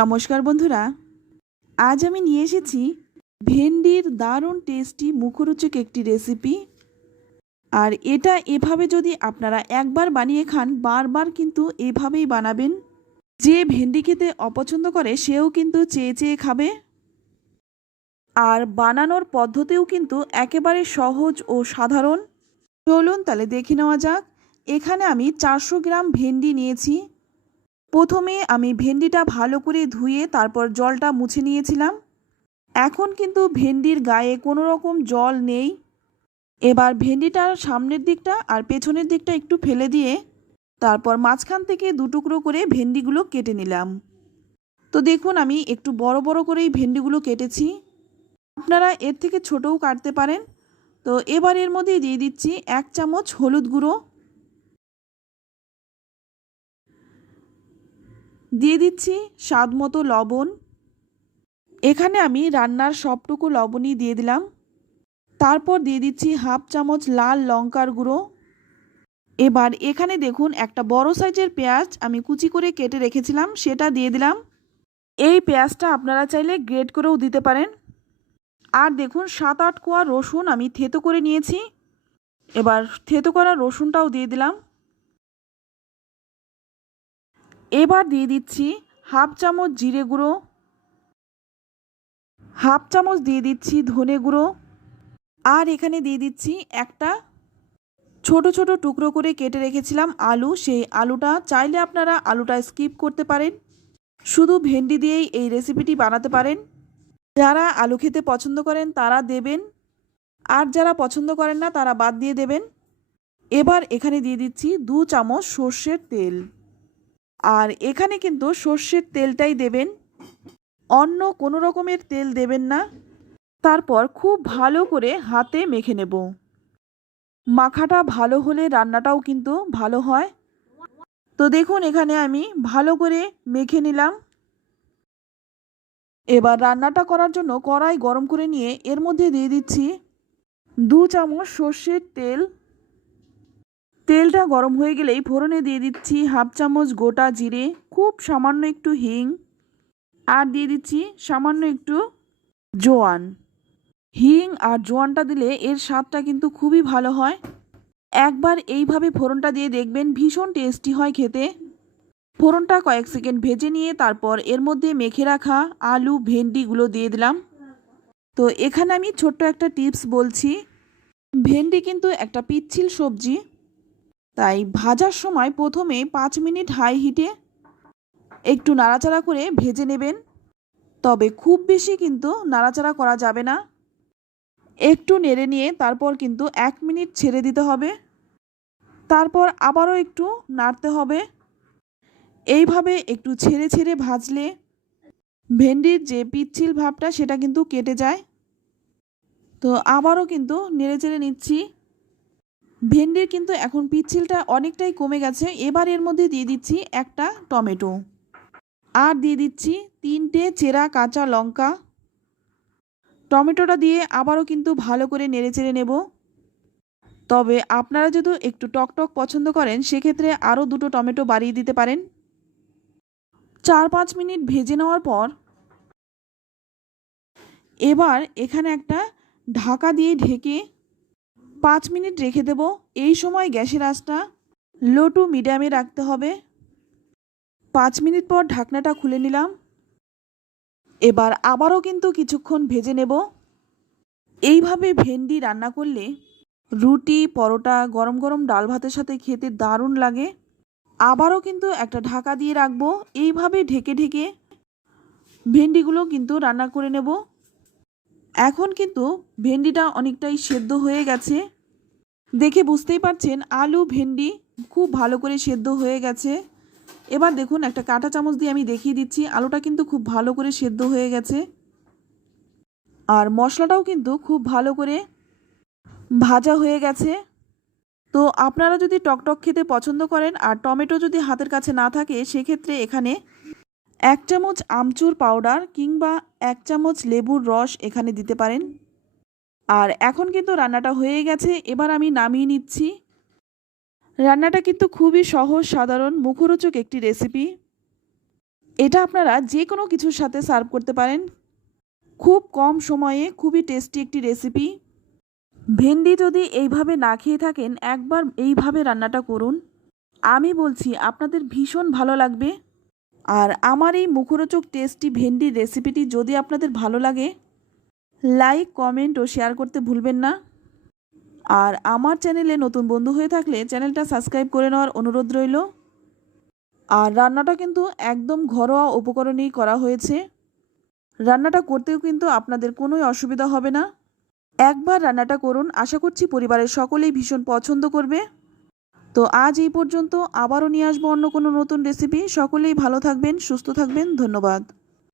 নমস্কার বন্ধুরা, আজ আমি নিয়ে এসেছি ভেন্ডির দারুণ টেস্টি মুখরোচক একটি রেসিপি। আর এটা এভাবে যদি আপনারা একবার বানিয়ে খান, বারবার কিন্তু এভাবেই বানাবেন। যে ভেন্ডি খেতে অপছন্দ করে সেও কিন্তু চেয়ে চেয়ে খাবে। আর বানানোর পদ্ধতিও কিন্তু একেবারে সহজ ও সাধারণ। চলুন তাহলে দেখে নেওয়া যাক। এখানে আমি 400 গ্রাম ভেন্ডি নিয়েছি। প্রথমে আমি ভেন্ডিটা ভালো করে ধুয়ে তারপর জলটা মুছে নিয়েছিলাম। এখন কিন্তু ভেন্ডির গায়ে কোনো রকম জল নেই। এবার ভেন্ডিটার সামনের দিকটা আর পেছনের দিকটা একটু ফেলে দিয়ে তারপর মাঝখান থেকে দুটুকরো করে ভেন্ডিগুলো কেটে নিলাম। তো দেখুন আমি একটু বড় বড় করেই ভেন্ডিগুলো কেটেছি, আপনারা এর থেকে ছোটও কাটতে পারেন। তো এবার এর মধ্যে দিয়ে দিচ্ছি 1 চামচ হলুদ গুঁড়ো, দিয়ে দিচ্ছি স্বাদ মতো লবণ। এখানে আমি রান্নার সবটুকু লবণই দিয়ে দিলাম। তারপর দিয়ে দিচ্ছি 1/2 চামচ লাল লঙ্কার গুঁড়ো। এবার এখানে দেখুন একটা বড় সাইজের পেঁয়াজ আমি কুচি করে কেটে রেখেছিলাম, সেটা দিয়ে দিলাম। এই পেঁয়াজটা আপনারা চাইলে গ্রেট করেও দিতে পারেন। আর দেখুন 7-8 কোয়া রসুন আমি থেতো করে নিয়েছি। এবার থেতো করা রসুনটাও দিয়ে দিলাম। এবার দিয়ে দিচ্ছি 1/2 চামচ জিরে গুঁড়ো, 1/2 চামচ দিয়ে দিচ্ছি ধনে গুঁড়ো। আর এখানে দিয়ে দিচ্ছি একটা ছোট ছোট টুকরো করে কেটে রেখেছিলাম আলু, সেই আলুটা চাইলে আপনারা আলুটা স্কিপ করতে পারেন, শুধু ভেন্ডি দিয়েই এই রেসিপিটি বানাতে পারেন। যারা আলু খেতে পছন্দ করেন তারা দেবেন, আর যারা পছন্দ করেন না তারা বাদ দিয়ে দেবেন। এবার এখানে দিয়ে দিচ্ছি 2 চামচ সর্ষের তেল। আর এখানে কিন্তু সর্ষের তেলটাই দেবেন, অন্য কোনো রকমের তেল দেবেন না। তারপর খুব ভালো করে হাতে মেখে নেব। মাখাটা ভালো হলে রান্নাটাও কিন্তু ভালো হয়। তো দেখুন এখানে আমি ভালো করে মেখে নিলাম। এবার রান্নাটা করার জন্য কড়াই গরম করে নিয়ে এর মধ্যে দিয়ে দিচ্ছি 2 চামচ সর্ষের তেল। তেলটা গরম হয়ে গেলেই ফোড়নে দিয়ে দিচ্ছি 1/2 চামচ গোটা জিরে, খুব সামান্য একটু হিং, আর দিয়ে দিচ্ছি সামান্য একটু জোয়ান। হিং আর জোয়ানটা দিলে এর স্বাদটা কিন্তু খুবই ভালো হয়। একবার এইভাবে ফোড়নটা দিয়ে দেখবেন, ভীষণ টেস্টি হয় খেতে। ফোড়নটা কয়েক সেকেন্ড ভেজে নিয়ে তারপর এর মধ্যে মেখে রাখা আলু ভেন্ডিগুলো দিয়ে দিলাম। তো এখানে আমি ছোট্ট একটা টিপস বলছি, ভেন্ডি কিন্তু একটা পিচ্ছিল সবজি, তাই ভাজার সময় প্রথমে 5 মিনিট হাই হিটে একটু নাড়াচাড়া করে ভেজে নেবেন। তবে খুব বেশি কিন্তু নাড়াচাড়া করা যাবে না, একটু নেড়ে নিয়ে তারপর কিন্তু 1 মিনিট ছেড়ে দিতে হবে, তারপর আবারও একটু নাড়তে হবে। এইভাবে একটু ছেড়ে ছেড়ে ভাজলে ভেন্ডির যে পিচ্ছিল ভাবটা সেটা কিন্তু কেটে যায়। তো আবারও কিন্তু নেড়ে চেড়ে নিচ্ছি। ভেন্ডির কিন্তু এখন পিচ্ছিলটা অনেকটাই কমে গেছে। এবার এর মধ্যে দিয়ে দিচ্ছি একটা টমেটো, আর দিয়ে দিচ্ছি 3টে চেরা কাঁচা লঙ্কা। টমেটোটা দিয়ে আবারও কিন্তু ভালো করে নেড়ে চেড়ে নেব। তবে আপনারা যদি একটু টক টক পছন্দ করেন সেক্ষেত্রে আরও 2টো টমেটো বাড়িয়ে দিতে পারেন। 4-5 মিনিট ভেজে নেওয়ার পর এবার এখানে একটা ঢাকা দিয়ে ঢেকে 5 মিনিট রেখে দেব। এই সময় গ্যাসের আঁচটা লো টু মিডিয়ামে রাখতে হবে। 5 মিনিট পর ঢাকনাটা খুলে নিলাম। এবার আবারও কিন্তু কিছুক্ষণ ভেজে নেব। এইভাবে ভেন্ডি রান্না করলে রুটি, পরোটা, গরম গরম ডাল ভাতের সাথে খেতে দারুণ লাগে। আবারও কিন্তু একটা ঢাকা দিয়ে রাখবো। এইভাবে ঢেকে ঢেকে ভেন্ডিগুলো কিন্তু রান্না করে নেব। এখন কিন্তু ভেন্ডিটা অনেকটাই সেদ্ধ হয়ে গেছে, দেখে বুঝতেই পারছেন আলু ভেন্ডি খুব ভালো করে সেদ্ধ হয়ে গেছে। এবার দেখুন একটা কাঁটা চামচ দিয়ে আমি দেখিয়ে দিচ্ছি, আলুটা কিন্তু খুব ভালো করে সেদ্ধ হয়ে গেছে। আর মশলাটাও কিন্তু খুব ভালো করে ভাজা হয়ে গেছে। তো আপনারা যদি টকটক খেতে পছন্দ করেন আর টমেটো যদি হাতের কাছে না থাকে সেক্ষেত্রে এখানে 1 চামচ আমচুর পাউডার কিংবা 1 চামচ লেবুর রস এখানে দিতে পারেন। আর এখন কিন্তু রান্নাটা হয়ে গেছে, এবার আমি নামিয়ে নিচ্ছি। রান্নাটা কিন্তু খুবই সহজ, সাধারণ, মুখরোচক একটি রেসিপি। এটা আপনারা যে কোনো কিছুর সাথে সার্ভ করতে পারেন। খুব কম সময়ে খুবই টেস্টি একটি রেসিপি। ভেন্ডি যদি এইভাবে না খেয়ে থাকেন, একবার এইভাবে রান্নাটা করুন। আমি বলছি আপনাদের ভীষণ ভালো লাগবে। আর আমার এই মুখরোচক টেস্টি ভেন্ডির রেসিপিটি যদি আপনাদের ভালো লাগে, লাইক, কমেন্ট ও শেয়ার করতে ভুলবেন না। আর আমার চ্যানেলে নতুন বন্ধু হয়ে থাকলে চ্যানেলটা সাবস্ক্রাইব করে নেওয়ার অনুরোধ রইল। আর রান্নাটা কিন্তু একদম ঘরোয়া উপকরণেই করা হয়েছে। রান্নাটা করতেও কিন্তু আপনাদের কোনোই অসুবিধা হবে না। একবার রান্নাটা করুন, আশা করছি পরিবারের সকলেই ভীষণ পছন্দ করবে। তো আজ এই পর্যন্ত, আবারও নিয়ে আসবো অন্য কোনো নতুন রেসিপি। সকলেই ভালো থাকবেন, সুস্থ থাকবেন। ধন্যবাদ।